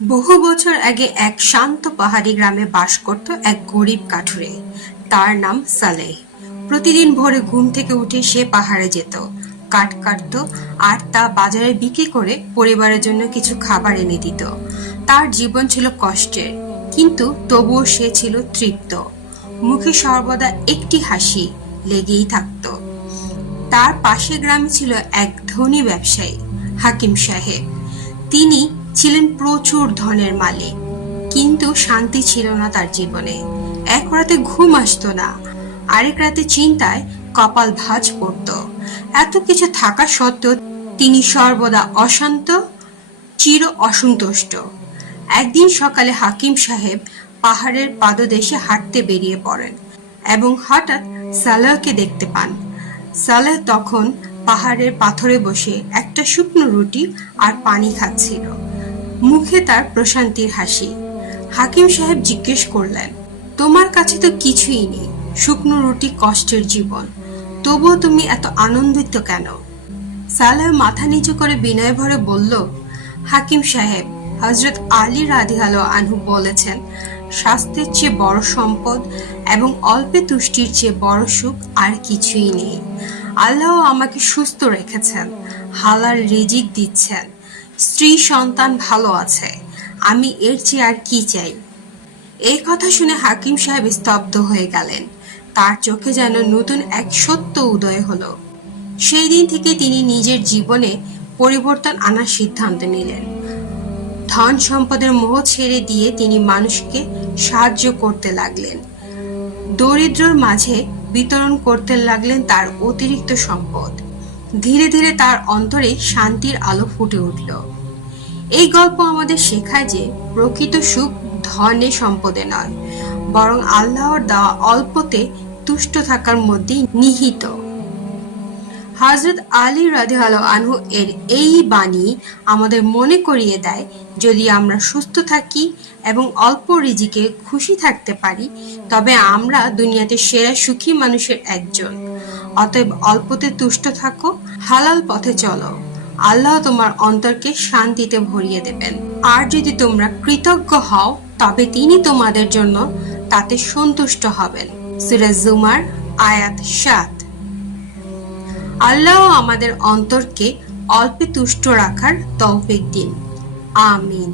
বহু বছর আগে এক শান্ত পাহাড়ি গ্রামে বাস করত এক গরিব কাঠুরে। তার নাম সালেহ। প্রতিদিন ভোরে ঘুম থেকে উঠে সে পাহাড়ে যেত, কাঠ কাটতো আর তা বাজারে বিক্রি করে পরিবারের জন্য কিছু খাবার এনে দিত। তার জীবন ছিল কষ্টের, কিন্তু তবুও সে ছিল তৃপ্ত। মুখে সর্বদা একটি হাসি লেগেই থাকত। তার পাশের গ্রামে ছিল এক ধনী ব্যবসায়ী, হাকিম সাহেব। তিনি ছিলেন প্রচুর ধনের মালিক, কিন্তু শান্তি ছিল না তার জীবনে। এক রাতে ঘুম আসতো না, আরেক রাতে চিন্তায় কপাল ভাঁজ পড়ত। এত কিছু থাকা সত্ত্বেও তিনি সর্বদা অশান্ত, চির অসন্তুষ্ট। একদিন সকালে হাকিম সাহেব পাহাড়ের পাদদেশে হাঁটতে বেরিয়ে পড়েন এবং হঠাৎ সালেহকে দেখতে পান। সালেহ তখন পাহাড়ের পাথরে বসে একটা শুকনো রুটি আর পানি খাচ্ছিল। মুখে তার প্রশান্তির হাসি। হাকিম সাহেব জিজ্ঞেস করলেন, তোমার কাছে তো কিছুই নেই, শুকনো রুটি, কষ্টের জীবন, তবুও তুমি এত আনন্দিত কেন? সালেহ মাথা নিচু করে বিনয় ভরে বলল, হাকিম সাহেব, হযরত আলী রাদিয়াল্লাহু আনহু বলেছেন, স্বাস্থ্যের চেয়ে বড় সম্পদ এবং অল্পে তুষ্টির চেয়ে বড় সুখ আর কিছুই নেই। আল্লাহ আমাকে সুস্থ রেখেছেন, হালাল রিজিক দিচ্ছেন, স্ত্রী সন্তান ভালো আছে, আমি এর চেয়ে আর কি চাই? এই কথা শুনে হাকিম সাহেব স্তব্ধ হয়ে গেলেন। তার চোখে যেন নতুন এক সত্য উদয় হলো। সেই দিন থেকে তিনি নিজের জীবনে পরিবর্তন আনার সিদ্ধান্ত নিলেন। ধন সম্পদের মোহ ছেড়ে দিয়ে তিনি মানুষকে সাহায্য করতে লাগলেন। দরিদ্রর মাঝে বিতরণ করতে লাগলেন তার অতিরিক্ত সম্পদ। ধীরে ধীরে তার অন্তরে শান্তির আলো ফুটে উঠল। এই গল্প আমাদের শেখায় যে প্রকৃত সুখ ধনে সম্পদে নয়, বরং আল্লাহর দেওয়া অল্পতে তুষ্ট থাকার মধ্যেই নিহিত। হযরত আলী রাদিয়াল্লাহু আনহু এর এই বাণী আমাদের মনে করিয়ে দেয়, যদি আমরা সুস্থ থাকি এবং অল্প রিজিকে খুশি থাকতে পারি, তবে আমরা দুনিয়াতে সেরা সুখী মানুষের একজন। অতএব অল্পতে তুষ্ট থাকো, হালাল পথে চলো, আল্লাহ তোমার অন্তরকে শান্তিতে ভরিয়ে দেবেন। আর যদি তোমরা কৃতজ্ঞ হও, তবে তিনি তোমাদের জন্য তাতে সন্তুষ্ট হবেন। সূরা জুমার আয়াত ৭। আল্লাহ আমাদের অন্তরকে অল্পে তুষ্ট রাখার তৌফিক দিন। আমিন।